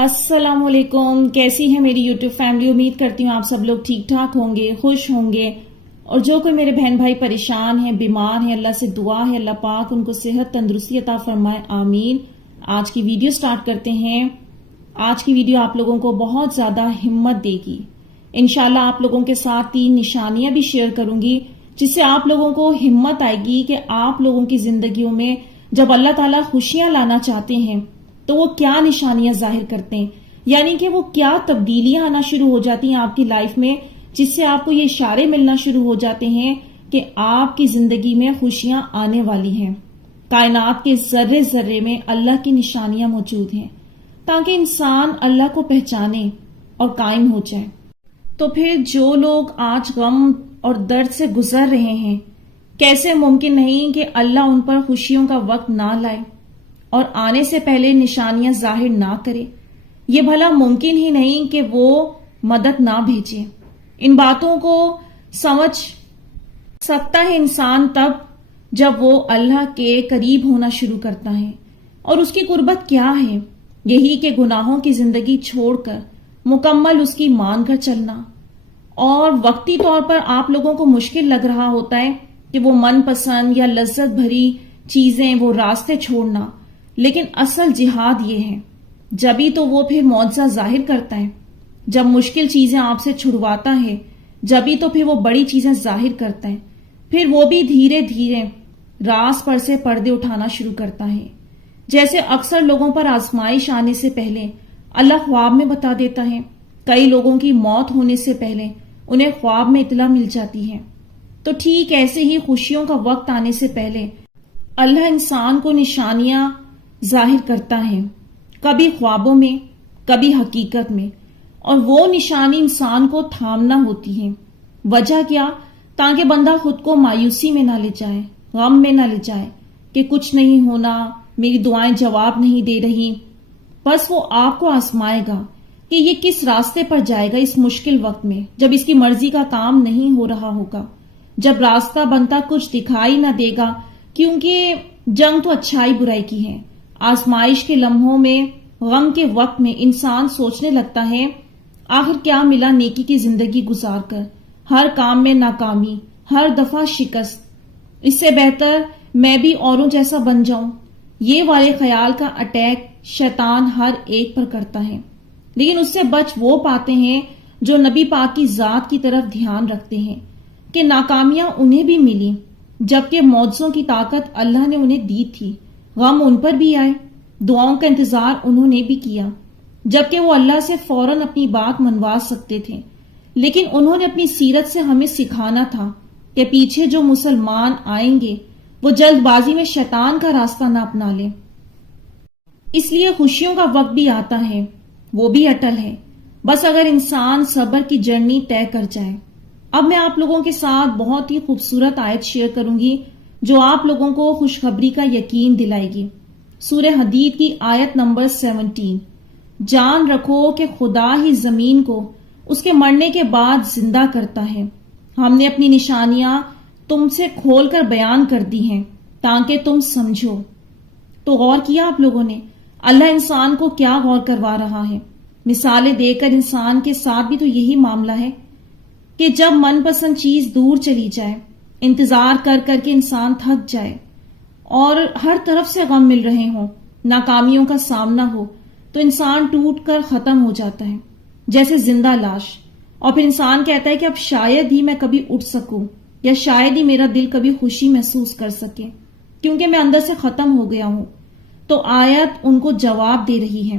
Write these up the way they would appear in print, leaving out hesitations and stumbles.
السلام علیکم، کیسی ہے میری یوٹیوب فیملی؟ امید کرتی ہوں آپ سب لوگ ٹھیک ٹھاک ہوں گے، خوش ہوں گے، اور جو کوئی میرے بہن بھائی پریشان ہیں، بیمار ہیں، اللہ سے دعا ہے اللہ پاک ان کو صحت تندرستی عطا فرمائے، آمین۔ آج کی ویڈیو سٹارٹ کرتے ہیں۔ آج کی ویڈیو آپ لوگوں کو بہت زیادہ ہمت دے گی۔ انشاءاللہ آپ لوگوں کے ساتھ 3 نشانیاں بھی شیئر کروں گی جس سے آپ لوگوں کو ہمت آئے گی کہ آپ لوگوں کی زندگیوں میں جب اللہ تعالیٰ خوشیاں لانا چاہتے ہیں تو وہ کیا نشانیاں ظاہر کرتے ہیں، یعنی کہ وہ کیا تبدیلیاں آنا شروع ہو جاتی ہیں آپ کی لائف میں، جس سے آپ کو یہ اشارے ملنا شروع ہو جاتے ہیں کہ آپ کی زندگی میں خوشیاں آنے والی ہیں۔ کائنات کے ذرے ذرے میں اللہ کی نشانیاں موجود ہیں تاکہ انسان اللہ کو پہچانے اور قائم ہو جائے۔ تو پھر جو لوگ آج غم اور درد سے گزر رہے ہیں، کیسے ممکن نہیں کہ اللہ ان پر خوشیوں کا وقت نہ لائے اور آنے سے پہلے نشانیاں ظاہر نہ کرے؟ یہ بھلا ممکن ہی نہیں کہ وہ مدد نہ بھیجے۔ ان باتوں کو سمجھ سکتا ہے انسان تب جب وہ اللہ کے قریب ہونا شروع کرتا ہے۔ اور اس کی قربت کیا ہے؟ یہی کہ گناہوں کی زندگی چھوڑ کر مکمل اس کی مان کر چلنا۔ اور وقتی طور پر آپ لوگوں کو مشکل لگ رہا ہوتا ہے کہ وہ من پسند یا لذت بھری چیزیں، وہ راستے چھوڑنا، لیکن اصل جہاد یہ ہے۔ جبھی تو وہ پھر معجزہ ظاہر کرتا ہے، جب مشکل چیزیں آپ سے چھڑواتا ہے، جبھی تو پھر وہ بڑی چیزیں ظاہر کرتا ہے۔ پھر وہ بھی دھیرے دھیرے راز پر سے پردے اٹھانا شروع کرتا ہے۔ جیسے اکثر لوگوں پر آزمائش آنے سے پہلے اللہ خواب میں بتا دیتا ہے، کئی لوگوں کی موت ہونے سے پہلے انہیں خواب میں اطلاع مل جاتی ہے۔ تو ٹھیک ایسے ہی خوشیوں کا وقت آنے سے پہلے اللہ انسان کو نشانیاں ظاہر کرتا ہے، کبھی خوابوں میں، کبھی حقیقت میں، اور وہ نشانی انسان کو تھامنا ہوتی ہے۔ وجہ کیا؟ تاکہ بندہ خود کو مایوسی میں نہ لے جائے، غم میں نہ لے جائے کہ کچھ نہیں ہونا، میری دعائیں جواب نہیں دے رہی۔ بس وہ آپ کو آزمائے گا کہ یہ کس راستے پر جائے گا اس مشکل وقت میں، جب اس کی مرضی کا کام نہیں ہو رہا ہوگا، جب راستہ بنتا کچھ دکھائی نہ دے گا، کیونکہ جنگ تو اچھائی برائی کی ہے۔ آزمائش کے لمحوں میں، غم کے وقت میں انسان سوچنے لگتا ہے آخر کیا ملا نیکی کی زندگی گزار کر، ہر کام میں ناکامی، ہر دفعہ شکست، اس سے بہتر میں بھی اوروں جیسا بن جاؤں۔ یہ والے خیال کا اٹیک شیطان ہر ایک پر کرتا ہے، لیکن اس سے بچ وہ پاتے ہیں جو نبی پاک کی ذات کی طرف دھیان رکھتے ہیں کہ ناکامیاں انہیں بھی ملی جبکہ معجزوں کی طاقت اللہ نے انہیں دی تھی۔ غم ان پر بھی آئے، دعاؤں کا انتظار انہوں نے بھی کیا جبکہ وہ اللہ سے فوراً اپنی بات منوا سکتے تھے، لیکن انہوں نے اپنی سیرت سے ہمیں سکھانا تھا کہ پیچھے جو مسلمان آئیں گے وہ جلد بازی میں شیطان کا راستہ نہ اپنا لیں۔ اس لیے خوشیوں کا وقت بھی آتا ہے، وہ بھی اٹل ہے، بس اگر انسان صبر کی جرنی طے کر جائے۔ اب میں آپ لوگوں کے ساتھ بہت ہی خوبصورت آیت شیئر کروں گی جو آپ لوگوں کو خوشخبری کا یقین دلائے گی۔ سورہ حدید کی آیت نمبر 17، جان رکھو کہ خدا ہی زمین کو اس کے مرنے کے بعد زندہ کرتا ہے۔ ہم نے اپنی نشانیاں تم سے کھول کر بیان کر دی ہیں تاکہ تم سمجھو۔ تو غور کیا آپ لوگوں نے اللہ انسان کو کیا غور کروا رہا ہے؟ مثالیں دے کر انسان کے ساتھ بھی تو یہی معاملہ ہے کہ جب من پسند چیز دور چلی جائے، انتظار کر کر کے انسان تھک جائے اور ہر طرف سے غم مل رہے ہوں، ناکامیوں کا سامنا ہو، تو انسان ٹوٹ کر ختم ہو جاتا ہے جیسے زندہ لاش، اور پھر انسان کہتا ہے کہ اب شاید ہی میں کبھی اٹھ سکوں یا شاید ہی میرا دل کبھی خوشی محسوس کر سکے کیونکہ میں اندر سے ختم ہو گیا ہوں۔ تو آیت ان کو جواب دے رہی ہے،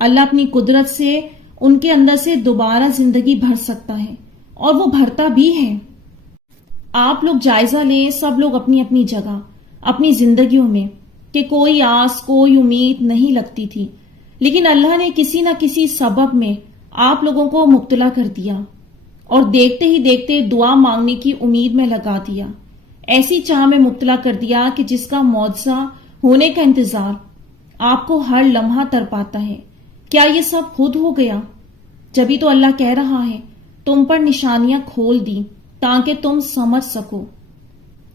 اللہ اپنی قدرت سے ان کے اندر سے دوبارہ زندگی بھر سکتا ہے اور وہ بھرتا بھی ہے۔ آپ لوگ جائزہ لیں، سب لوگ اپنی اپنی جگہ، اپنی زندگیوں میں، کہ کوئی آس، کوئی امید نہیں لگتی تھی، لیکن اللہ نے کسی نہ کسی سبب میں آپ لوگوں کو مبتلا کر دیا اور دیکھتے ہی دیکھتے دعا مانگنے کی امید میں لگا دیا، ایسی چاہ میں مبتلا کر دیا کہ جس کا معجزہ ہونے کا انتظار آپ کو ہر لمحہ تڑپاتا ہے۔ کیا یہ سب خود ہو گیا؟ جبھی تو اللہ کہہ رہا ہے تم پر نشانیاں کھول دی تاکہ تم سمجھ سکو۔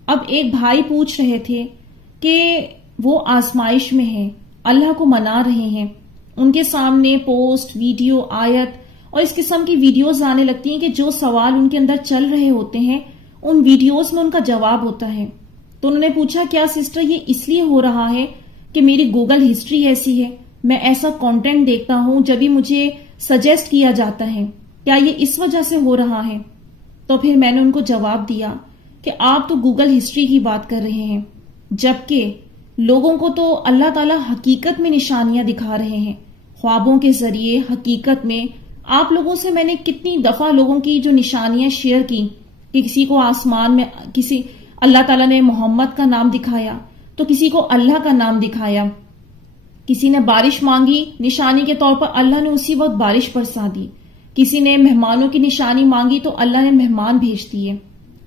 اب ایک بھائی پوچھ رہے تھے کہ وہ آزمائش میں ہیں، اللہ کو منا رہے ہیں ان کے سامنے پوسٹ، ویڈیو، آیت اور اس قسم کی ویڈیوز آنے لگتی ہیں کہ جو سوال ان کے اندر چل رہے ہوتے ہیں ان ویڈیوز میں ان کا جواب ہوتا ہے. تو انہوں نے پوچھا کیا سسٹر یہ اس لیے ہو رہا ہے کہ میری گوگل ہسٹری ایسی ہے، میں ایسا کنٹینٹ دیکھتا ہوں جب بھی مجھے سجیسٹ کیا جاتا ہے، کیا یہ اس وجہ سے ہو رہا ہے؟ تو پھر میں نے ان کو جواب دیا کہ آپ تو گوگل ہسٹری کی بات کر رہے ہیں، جبکہ لوگوں کو تو اللہ تعالیٰ حقیقت میں نشانیاں دکھا رہے ہیں، خوابوں کے ذریعے. حقیقت میں آپ لوگوں سے میں نے کتنی دفعہ لوگوں کی جو نشانیاں شیئر کی کہ کسی کو آسمان میں کسی اللہ تعالیٰ نے محمد کا نام دکھایا تو کسی کو اللہ کا نام دکھایا، کسی نے بارش مانگی نشانی کے طور پر اللہ نے اسی وقت بارش برسا دی، کسی نے مہمانوں کی نشانی مانگی تو اللہ نے مہمان بھیج دیے.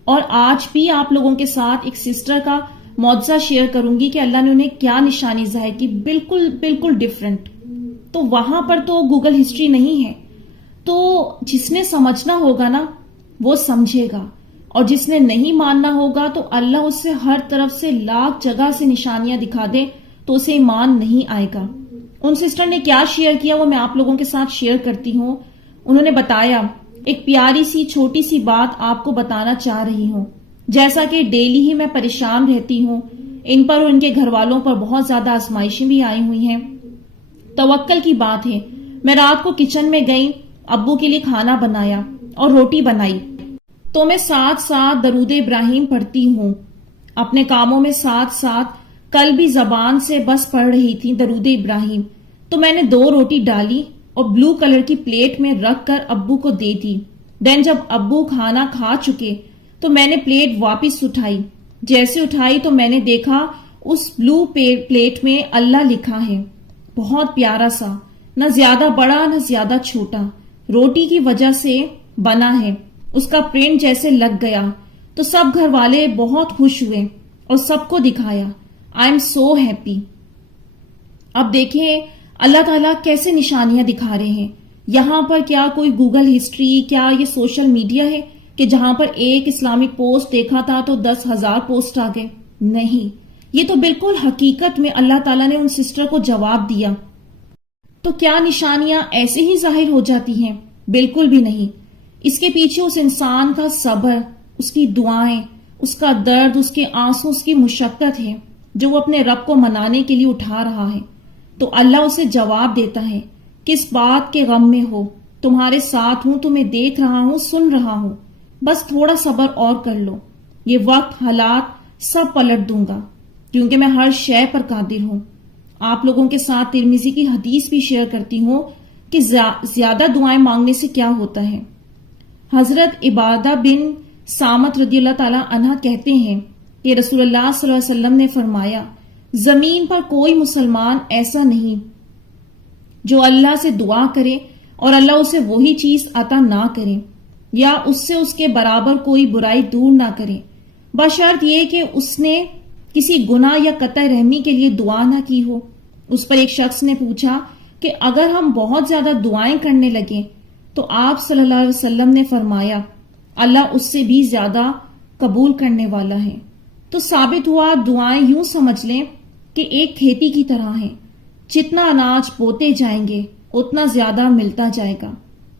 اور آج بھی آپ لوگوں کے ساتھ ایک سسٹر کا معجزہ شیئر کروں گی کہ اللہ نے انہیں کیا نشانی ظاہر کی، بالکل بالکل ڈیفرنٹ. تو وہاں پر تو گوگل ہسٹری نہیں ہے. تو جس نے سمجھنا ہوگا نا وہ سمجھے گا، اور جس نے نہیں ماننا ہوگا تو اللہ اس سے ہر طرف سے لاکھ جگہ سے نشانیاں دکھا دے تو اسے ایمان نہیں آئے گا. ان سسٹر نے کیا شیئر کیا وہ میں آپ لوگوں کے ساتھ شیئر کرتی ہوں. انہوں نے بتایا ایک پیاری سی چھوٹی سی بات آپ کو بتانا چاہ رہی ہوں. جیسا کہ ڈیلی ہی میں پریشان رہتی ہوں، ان پر اور ان کے گھر والوں پر بہت زیادہ آزمائشیں بھی آئی ہوئی ہیں. توکل کی بات ہے، میں رات کو کچن میں گئی، ابو کے لیے کھانا بنایا اور روٹی بنائی، تو میں ساتھ ساتھ درود ابراہیم پڑھتی ہوں. اپنے کاموں میں ساتھ ساتھ کل بھی زبان سے بس پڑھ رہی تھی درود ابراہیم. تو میں نے 2 روٹی ڈالی اور بلو کلر کی پلیٹ میں رکھ کر ابو کو دے دی. دین جب ابو کھانا کھا چکے تو میں نے پلیٹ واپس اٹھائی. جیسے اٹھائی تو میں نے دیکھا اس بلو پلیٹ میں اللہ لکھا ہے، بہت پیارا سا، نہ زیادہ بڑا نہ زیادہ چھوٹا، روٹی کی وجہ سے بنا ہے، اس کا پرنٹ جیسے لگ گیا. تو سب گھر والے بہت خوش ہوئے اور سب کو دکھایا. I am so happy. اب دیکھیں اللہ تعالیٰ کیسے نشانیاں دکھا رہے ہیں. یہاں پر کیا کوئی گوگل ہسٹری، کیا یہ سوشل میڈیا ہے کہ جہاں پر ایک اسلامک پوسٹ دیکھا تھا تو 10,000 پوسٹ آ گئے؟ نہیں، یہ تو بالکل حقیقت میں اللہ تعالیٰ نے ان سسٹر کو جواب دیا. تو کیا نشانیاں ایسے ہی ظاہر ہو جاتی ہیں؟ بالکل بھی نہیں. اس کے پیچھے اس انسان کا صبر، اس کی دعائیں، اس کا درد، اس کے آنسو، اس کی مشقت ہے جو وہ اپنے رب کو منانے کے لیے اٹھا رہا ہے. تو اللہ اسے جواب دیتا ہے کس بات کے غم میں ہو، تمہارے ساتھ ہوں، تمہیں دیکھ رہا ہوں، سن رہا ہوں، بس تھوڑا صبر اور کر لو، یہ وقت حالات سب پلٹ دوں گا کیونکہ میں ہر شے پر قادر ہوں. آپ لوگوں کے ساتھ ترمذی کی حدیث بھی شیئر کرتی ہوں کہ زیادہ دعائیں مانگنے سے کیا ہوتا ہے. حضرت عبادہ بن سامت رضی اللہ تعالی عنہ کہتے ہیں کہ رسول اللہ صلی اللہ علیہ وسلم نے فرمایا زمین پر کوئی مسلمان ایسا نہیں جو اللہ سے دعا کرے اور اللہ اسے وہی چیز عطا نہ کرے یا اس سے اس کے برابر کوئی برائی دور نہ کرے، بشرط یہ کہ اس نے کسی گناہ یا قطع رحمی کے لیے دعا نہ کی ہو. اس پر ایک شخص نے پوچھا کہ اگر ہم بہت زیادہ دعائیں کرنے لگیں تو آپ صلی اللہ علیہ وسلم نے فرمایا اللہ اس سے بھی زیادہ قبول کرنے والا ہے. تو ثابت ہوا دعائیں یوں سمجھ لیں کہ ایک کھیتی کی طرح ہیں، جتنا اناج بوتے جائیں گے اتنا زیادہ ملتا جائے گا.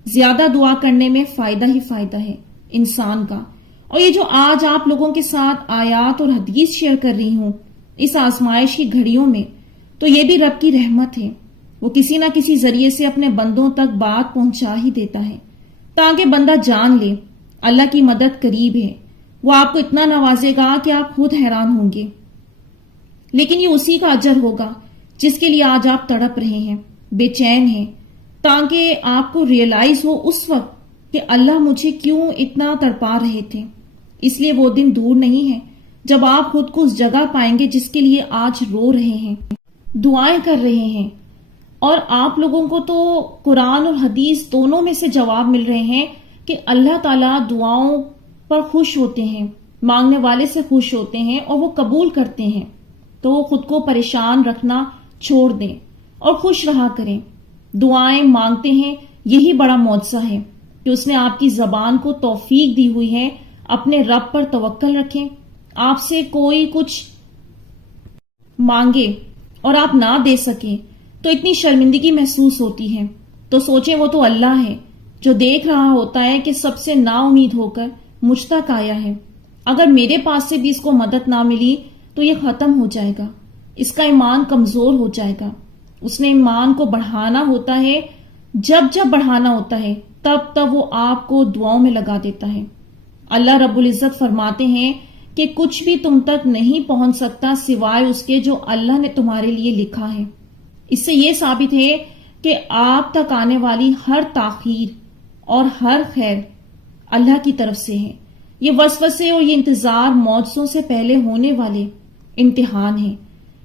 زیادہ دعا کرنے میں فائدہ ہی فائدہ ہے انسان کا. اور یہ جو آج آپ لوگوں کے ساتھ آیات اور حدیث شیئر کر رہی ہوں اس آزمائش کی گھڑیوں میں، تو یہ بھی رب کی رحمت ہے. وہ کسی نہ کسی ذریعے سے اپنے بندوں تک بات پہنچا ہی دیتا ہے تاکہ بندہ جان لے اللہ کی مدد قریب ہے. وہ آپ کو اتنا نوازے گا کہ آپ خود حیران ہوں گے، لیکن یہ اسی کا اجر ہوگا جس کے لیے آج آپ تڑپ رہے ہیں، بے چین ہیں، تاکہ آپ کو ریئلائز ہو اس وقت کہ اللہ مجھے کیوں اتنا تڑپا رہے تھے. اس لیے وہ دن دور نہیں ہے جب آپ خود کو اس جگہ پائیں گے جس کے لیے آج رو رہے ہیں، دعائیں کر رہے ہیں. اور آپ لوگوں کو تو قرآن اور حدیث دونوں میں سے جواب مل رہے ہیں کہ اللہ تعالیٰ دعاؤں پر خوش ہوتے ہیں، مانگنے والے سے خوش ہوتے ہیں اور وہ قبول کرتے ہیں. تو وہ خود کو پریشان رکھنا چھوڑ دیں اور خوش رہا کریں. دعائیں مانگتے ہیں، یہی بڑا معجزہ ہے کہ اس نے آپ کی زبان کو توفیق دی ہوئی ہے. اپنے رب پر توکل رکھیں. آپ سے کوئی کچھ مانگے اور آپ نہ دے سکیں تو اتنی شرمندگی محسوس ہوتی ہے. تو سوچیں وہ تو اللہ ہے جو دیکھ رہا ہوتا ہے کہ سب سے نا امید ہو کر مجھ تک آیا ہے. اگر میرے پاس سے بھی اس کو مدد نہ ملی تو یہ ختم ہو جائے گا، اس کا ایمان کمزور ہو جائے گا. اس نے ایمان کو بڑھانا ہوتا ہے، جب بڑھانا ہوتا ہے تب وہ آپ کو دعاؤں میں لگا دیتا ہے. اللہ رب العزت فرماتے ہیں کہ کچھ بھی تم تک نہیں پہنچ سکتا سوائے اس کے جو اللہ نے تمہارے لیے لکھا ہے. اس سے یہ ثابت ہے کہ آپ تک آنے والی ہر تاخیر اور ہر خیر اللہ کی طرف سے ہے. یہ وسوسے اور یہ انتظار معجزوں سے پہلے ہونے والے امتحان ہیں،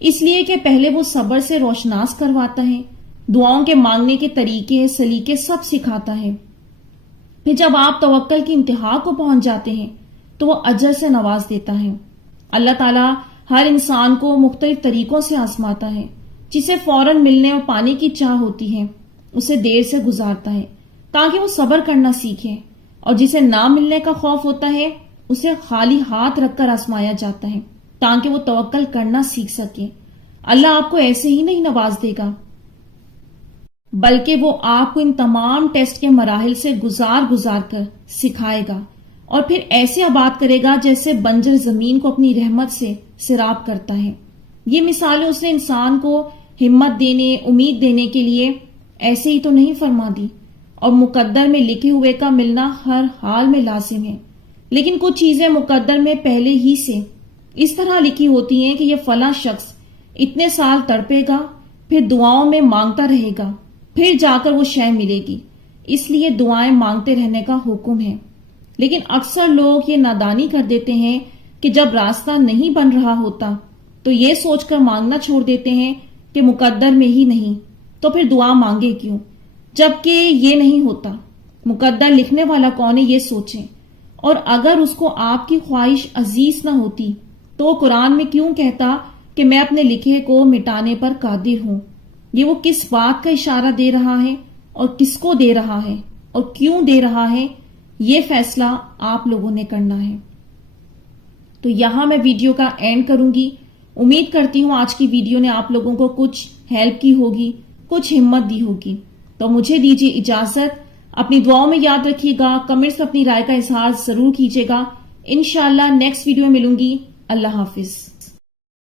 اس لیے کہ پہلے وہ صبر سے روشناس کرواتا ہے، دعاؤں کے مانگنے کے طریقے سلیقے سب سکھاتا ہے. پھر جب آپ توکل کی انتہا کو پہنچ جاتے ہیں تو وہ اجر سے نواز دیتا ہے. اللہ تعالیٰ ہر انسان کو مختلف طریقوں سے آزماتا ہے. جسے فوراً ملنے اور پانے کی چاہ ہوتی ہے اسے دیر سے گزارتا ہے تاکہ وہ صبر کرنا سیکھے، اور جسے نہ ملنے کا خوف ہوتا ہے اسے خالی ہاتھ رکھ کر آزمایا جاتا ہے تاکہ وہ توکل کرنا سیکھ سکے. اللہ آپ کو ایسے ہی نہیں نواز دے گا بلکہ وہ آپ کو ان تمام ٹیسٹ کے مراحل سے گزار کر سکھائے گا اور پھر ایسے آباد کرے گا جیسے بنجر زمین کو اپنی رحمت سے سیراب کرتا ہے. یہ مثالیں اس نے انسان کو ہمت دینے، امید دینے کے لیے ایسے ہی تو نہیں فرما دی، اور مقدر میں لکھے ہوئے کا ملنا ہر حال میں لازم ہے. لیکن کچھ چیزیں مقدر میں پہلے ہی سے اس طرح لکھی ہوتی ہیں کہ یہ فلاں شخص اتنے سال تڑپے گا، پھر دعاؤں میں مانگتا رہے گا، پھر جا کر وہ شے ملے گی. اس لیے دعائیں مانگتے رہنے کا حکم ہے. لیکن اکثر لوگ یہ نادانی کر دیتے ہیں کہ جب راستہ نہیں بن رہا ہوتا تو یہ سوچ کر مانگنا چھوڑ دیتے ہیں کہ مقدر میں ہی نہیں تو پھر دعا مانگے کیوں، جبکہ یہ نہیں ہوتا. مقدر لکھنے والا کون ہے یہ سوچیں، اور اگر اس کو آپ کی خواہش عزیز نہ ہوتی تو وہ قرآن میں کیوں کہتا کہ میں اپنے لکھے کو مٹانے پر قادر ہوں. یہ وہ کس بات کا اشارہ دے رہا ہے اور کس کو دے رہا ہے اور کیوں دے رہا ہے، یہ فیصلہ آپ لوگوں نے کرنا ہے. تو یہاں میں ویڈیو کا اینڈ کروں گی. امید کرتی ہوں آج کی ویڈیو نے آپ لوگوں کو کچھ ہیلپ کی ہوگی، کچھ ہمت دی ہوگی. تو مجھے دیجیے اجازت. اپنی دعاؤں میں یاد رکھیے گا، کمنٹس میں اپنی رائے کا اظہار ضرور کیجیے گا. انشاءاللہ نیکسٹ ویڈیو میں ملوں گی. اللہ حافظ.